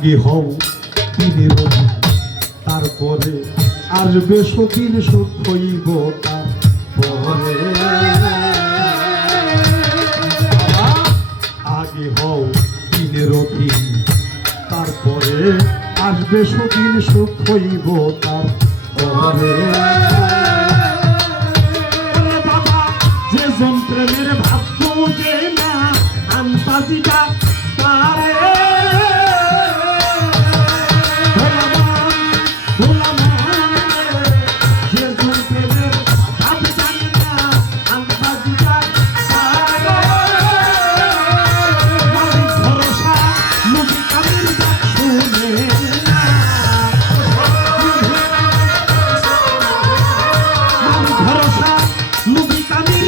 আগে হও দিনের অধীন তারপরে আসবে সতীর সুখ হইব তারপরে। আগে হও দিনের অধীন তারপরে আসবে সতীর সুখ হইব তারপরে। যে যন্ত্রের ভাব যে না আন্তাজিটা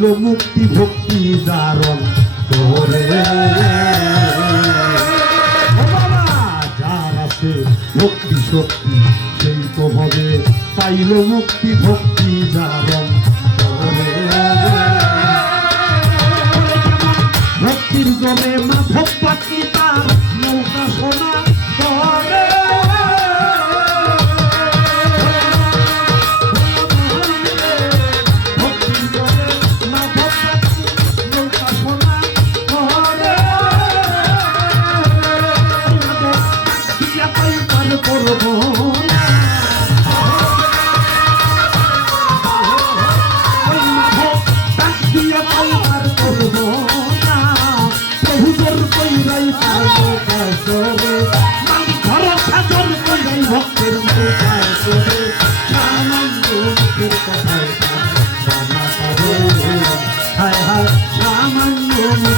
পাইল মুক্তি ভক্তি ও বাবা, যার আছে ভক্তি শক্তি সেই তো ভবে পাইল মুক্তি ভক্তি অন্তরে ভক্তির জলে মাধব পাখি তার নৌকা সোনা করে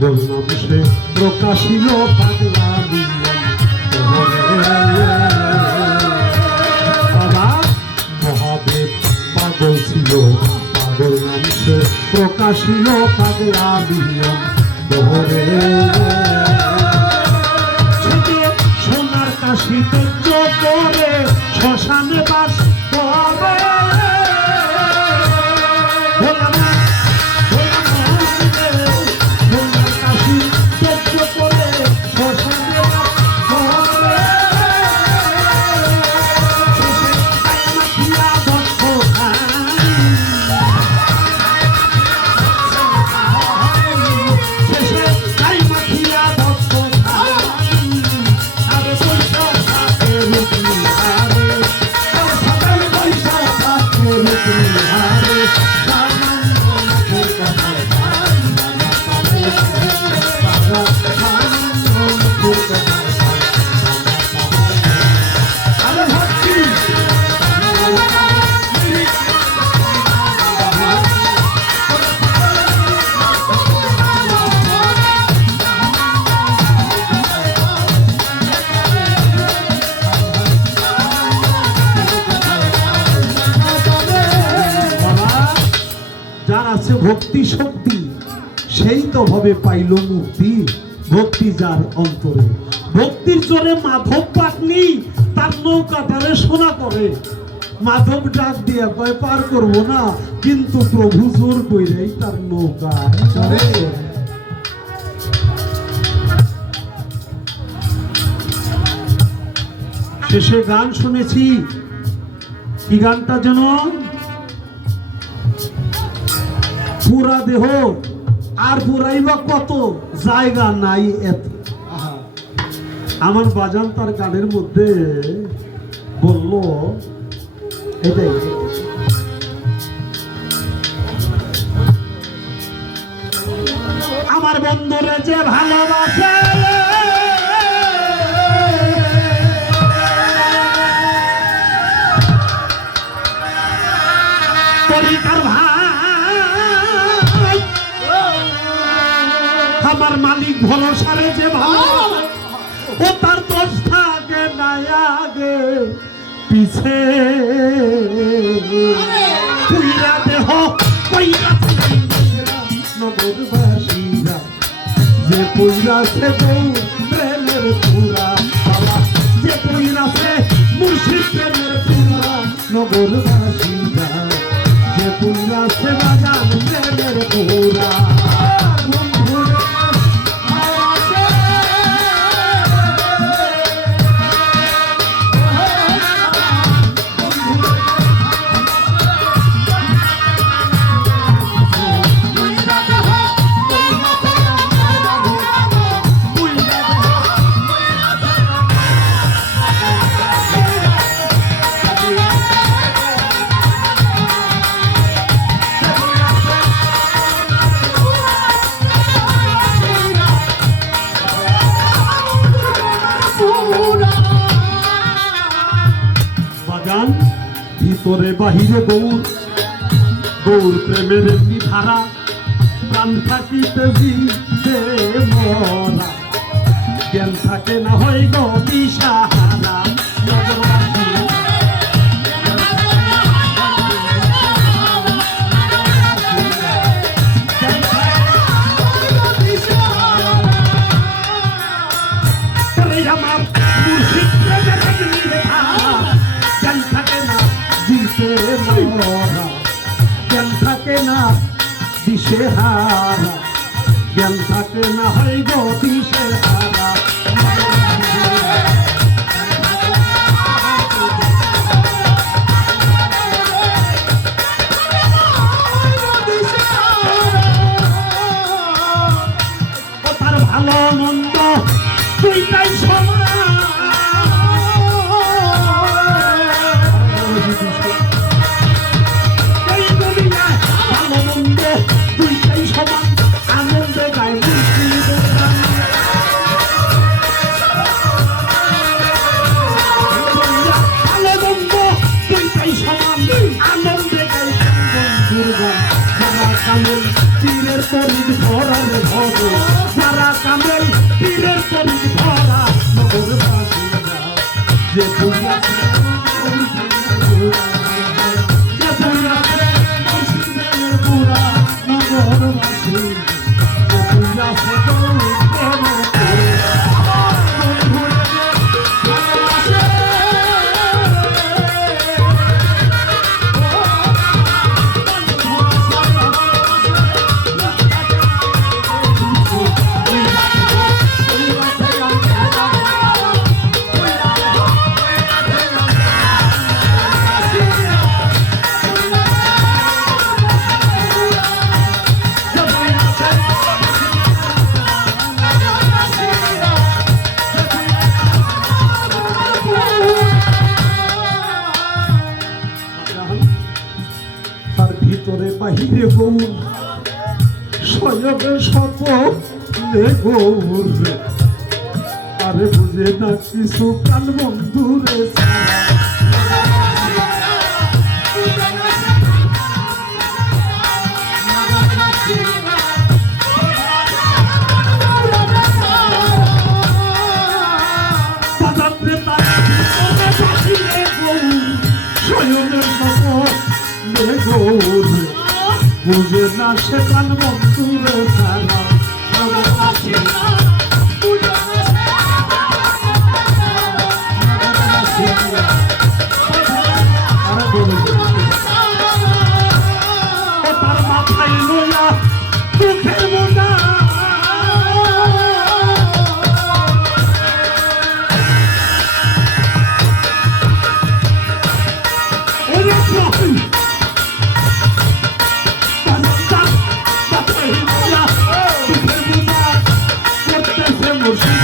সে প্রকাশিল পাগলা বাবা মহাদেব পাগল ছিল, পাগল নাম সে প্রকাশিল পাগলা দহরে ছেটে সোনার কাশি তেজ করে শ্মশানে বাস করে। আছে ভক্তি শক্তি। সেই তো ভাবে পাইল মুক্তি, ভক্তি যার অন্তরে। ভক্তির জোরে মাধব পাটনি তার নৌকাটারে সোনা করে। মাধব ডাক দিয়া কয়, পার করব না, কিন্তু প্রভু জোর কইরাই তার নৌকা চড়ে শেষে গান শুনেছি। কি গানটা যেন? পুরা দেহ আর পুরাইবা কত? জায়গা নাই এত। আমার বাজান তার গানের মধ্যে বলল এটাই আমার বন্ধুরে যে ভালোবাসে ভরসারে যে ভালো ও তার দোষ থাকে নাই আগে পিছে। পুইরা দেহ কইরা নগরবাসীরা। যে পুইরা সে বউ প্রেমের পুরা যে পুইরা সে মুর্শিদ প্রেমের পুরা নগরবাসীরা। যে পুইরা সে বাজান প্রেমের পুরা ভিতরে বাহিরে গৌর গৌর প্রেমের এমনি ধারা, প্রাণ থাকিতে মরা। জ্ঞান থাকে না হয় গো থাকে না হয় গো करी গৌর স্বয়বে শত গৌর। আরে বুঝে না কিছু কাল বন্ধুরে বুঝে না সে সারা ও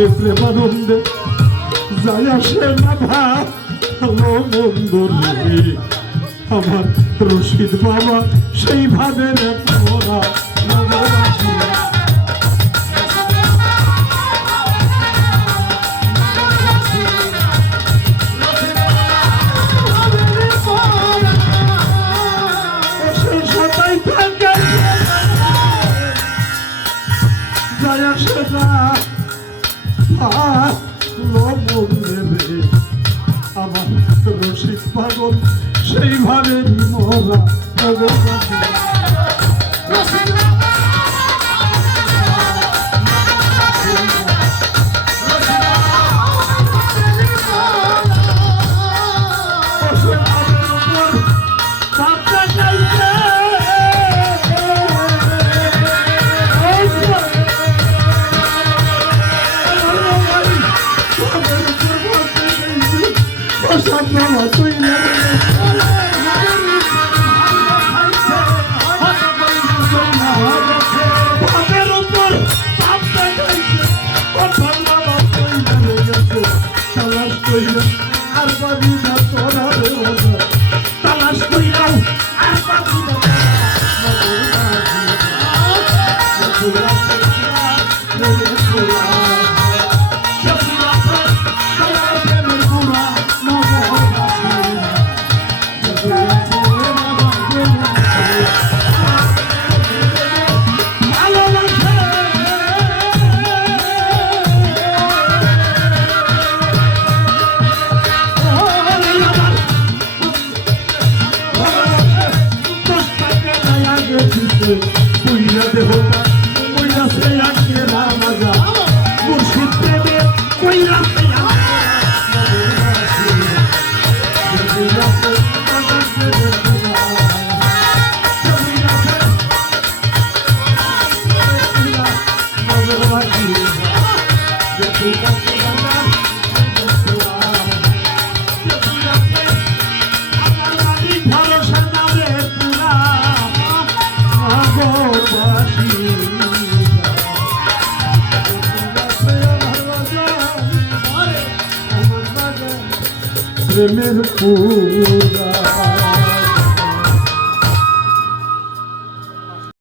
থাকে প্রেমানন্দে যাই আসে না ভালো মন্দ আমার রশিদ বাবা সেই ভাবের। ও সেই দেবে আমার রসিক পাগল সেইভাবে মোরা নগরবাসী। পুইলা দেহটা কইরা সে আজকে রামাজা মুর্শিদ প্রেমে কইরা সে ভরসা পুরা